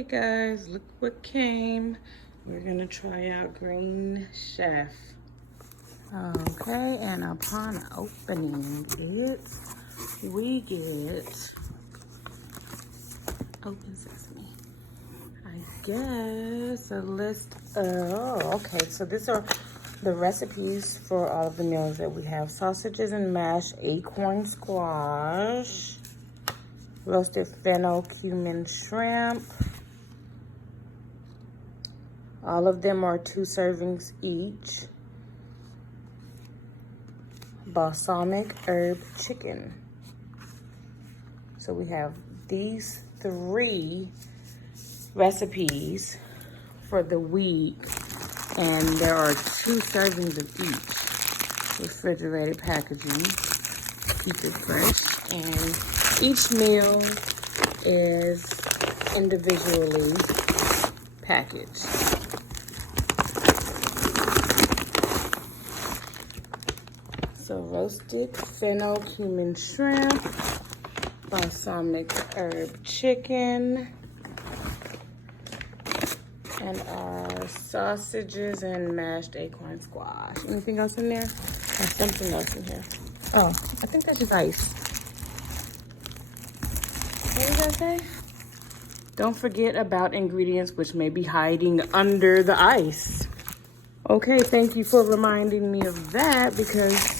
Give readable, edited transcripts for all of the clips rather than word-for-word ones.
Okay, guys, look what came. We're gonna try out Green Chef. Okay, and upon opening it, we get open sesame. I guess a list of, okay, so these are the recipes for all of the meals that we have. Sausages and mashed acorn squash, roasted fennel cumin shrimp. All of them are 2 servings each. Balsamic herb chicken. So we have these 3 recipes for the week, and there are 2 servings of each. Refrigerated packaging, keep it fresh, and each meal is individually packaged. So roasted fennel cumin shrimp, balsamic herb chicken, and our sausages and mashed acorn squash. Anything else in there? There's something else in here. Oh, I think that's just ice. What did that say? Don't forget about ingredients which may be hiding under the ice. Okay, thank you for reminding me of that, because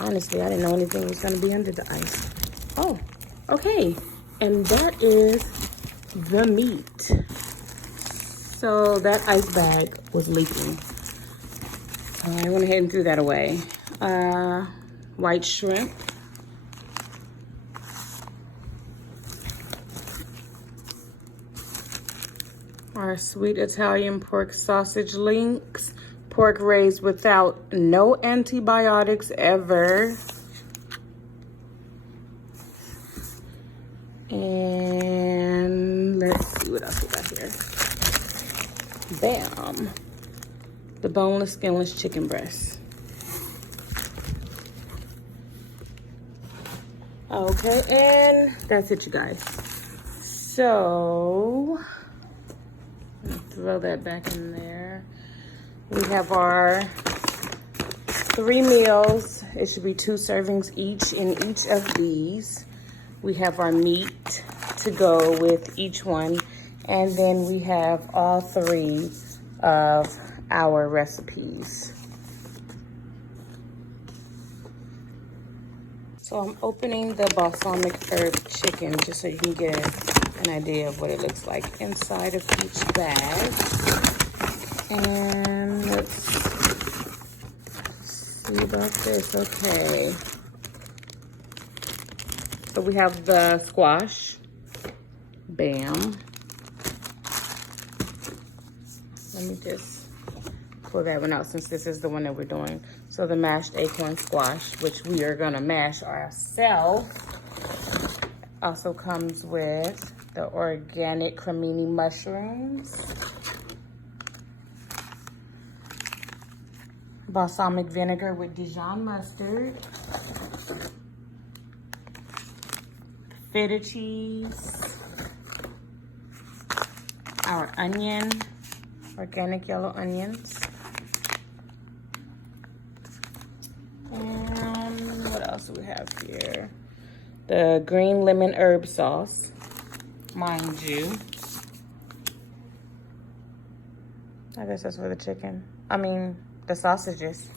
honestly, I didn't know anything was gonna be under the ice. Oh, okay. And that is the meat. So that ice bag was leaking. I went ahead and threw that away. White shrimp. Our sweet Italian pork sausage links. Pork raised without no antibiotics ever. And let's see what else we got here. Bam. The boneless, skinless chicken breast. Okay, and that's it, you guys. So, I'm gonna throw that back in there. We have our 3 meals. It should be 2 servings each in each of these. We have our meat to go with each one. And then we have all 3 of our recipes. So I'm opening the balsamic herb chicken just so you can get an idea of what it looks like inside of each bag. And let's see about this. Okay. So we have the squash. Bam. Let me just pull that one out since this is the one that we're doing. So the mashed acorn squash, which we are gonna mash ourselves, also comes with the organic cremini mushrooms, balsamic vinegar with Dijon mustard, feta cheese, our onion, organic yellow onions, and what else do we have here? The green lemon herb sauce, mind you. I guess that's for the chicken. I mean, the sausages.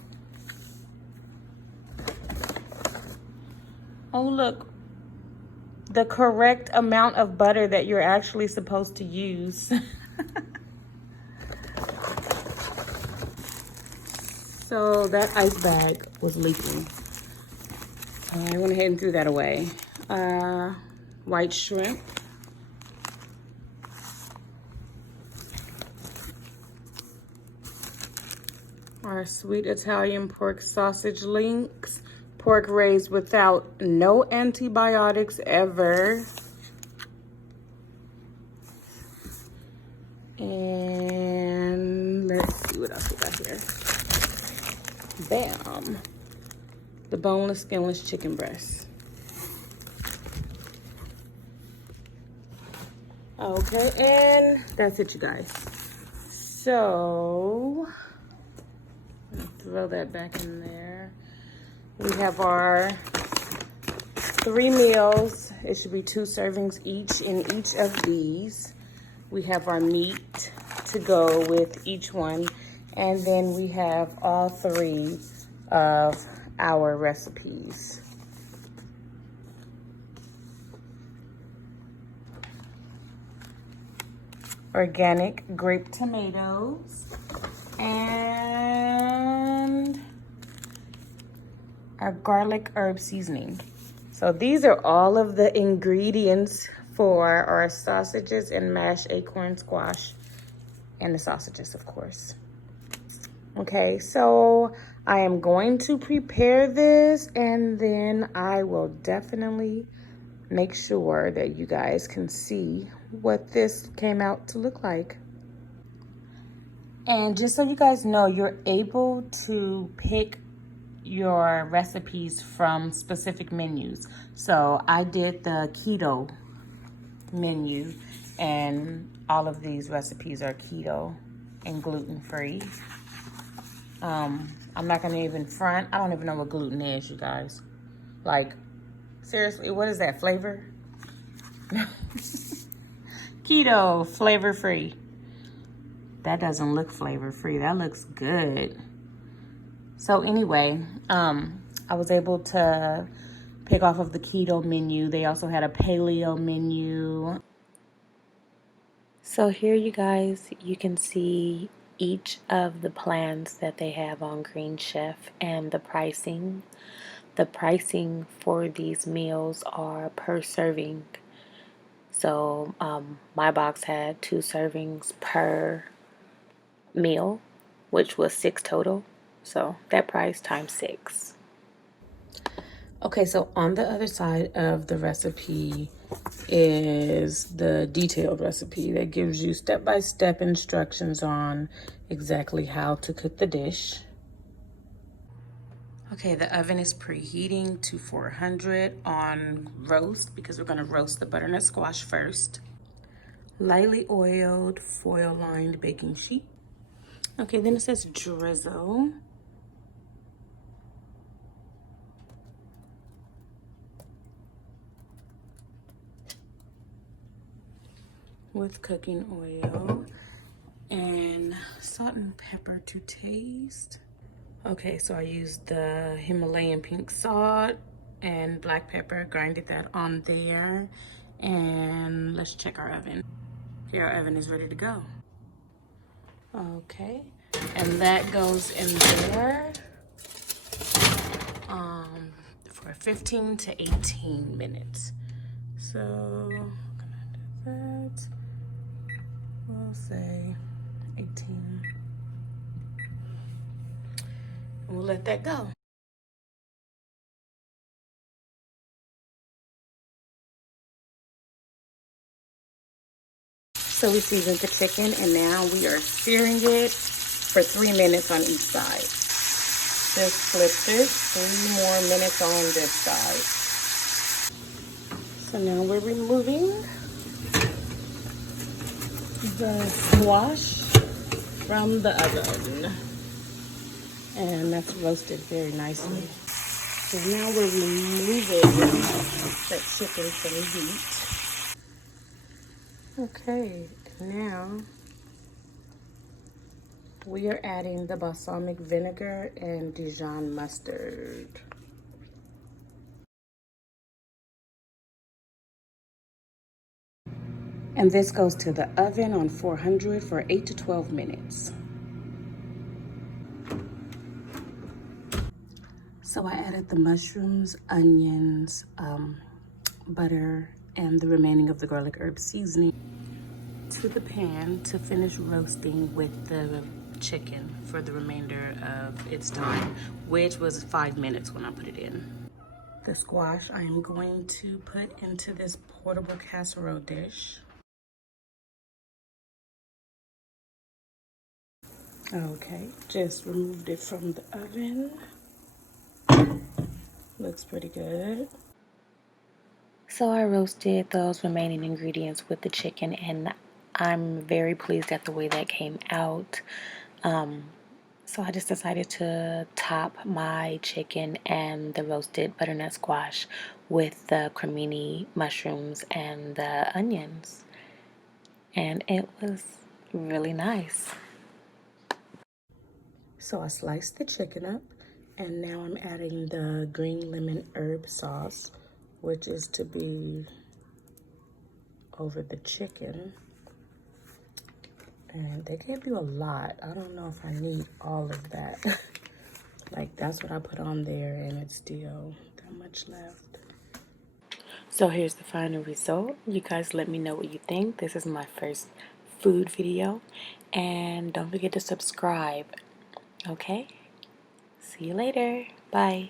Oh, look. The correct amount of butter that you're actually supposed to use. So that ice bag was leaking. I went ahead and threw that away. White shrimp. Our sweet Italian pork sausage links. Pork raised without no antibiotics ever. And let's see what else we got here. Bam. The boneless, skinless chicken breast. Okay, and that's it, you guys. So, throw that back in there. We have our 3 meals. It should be 2 servings each in each of these. We have our meat to go with each one. And then we have all 3 of our recipes. Organic grape tomatoes and our garlic herb seasoning. So these are all of the ingredients for our sausages and mashed acorn squash, and the sausages, of course. Okay, so I am going to prepare this, and then I will definitely make sure that you guys can see what this came out to look like. And just so you guys know, you're able to pick your recipes from specific menus. So I did the keto menu, and all of these recipes are keto and gluten-free. I'm not gonna even front. I don't even know what gluten is, you guys. Like, seriously, what is that, flavor? Keto, flavor-free. That doesn't look flavor-free. That looks good. So anyway, I was able to pick off of the keto menu. They also had a paleo menu. So here, you guys, you can see each of the plans that they have on Green Chef and the pricing. The pricing for these meals are per serving. So my box had 2 servings per meal, which was 6 total. So that price times 6. Okay, so on the other side of the recipe is the detailed recipe that gives you step-by-step instructions on exactly how to cook the dish. Okay, the oven is preheating to 400 on roast because we're gonna roast the butternut squash first. Lightly oiled, foil-lined baking sheet. Okay, then it says drizzle. With cooking oil and salt and pepper to taste. Okay, so I used the Himalayan pink salt and black pepper, grinded that on there. And let's check our oven. Here, our oven is ready to go. Okay, and that goes in there for 15 to 18 minutes. So, I'm gonna do that. We'll say 18. We'll let that go. So we seasoned the chicken, and now we are searing it for 3 minutes on each side. Just flipped it, 3 more minutes on this side. So now we're removing the squash from the oven. And that's roasted very nicely. So now we're removing that chicken from the heat. Okay, now we are adding the balsamic vinegar and Dijon mustard. And this goes to the oven on 400 for 8 to 12 minutes. So I added the mushrooms, onions, butter, and the remaining of the garlic herb seasoning to the pan to finish roasting with the chicken for the remainder of its time, which was 5 minutes when I put it in. The squash I am going to put into this portable casserole dish. Okay, just removed it from the oven. Looks pretty good. So I roasted those remaining ingredients with the chicken, and I'm very pleased at the way that came out. So I just decided to top my chicken and the roasted butternut squash with the cremini mushrooms and the onions. And it was really nice. So I sliced the chicken up, and now I'm adding the green lemon herb sauce, which is to be over the chicken. And they gave you a lot. I don't know if I need all of that. Like, that's what I put on there, and it's still that much left. So here's the final result. You guys let me know what you think. This is my first food video. And don't forget to subscribe. Okay? See you later. Bye.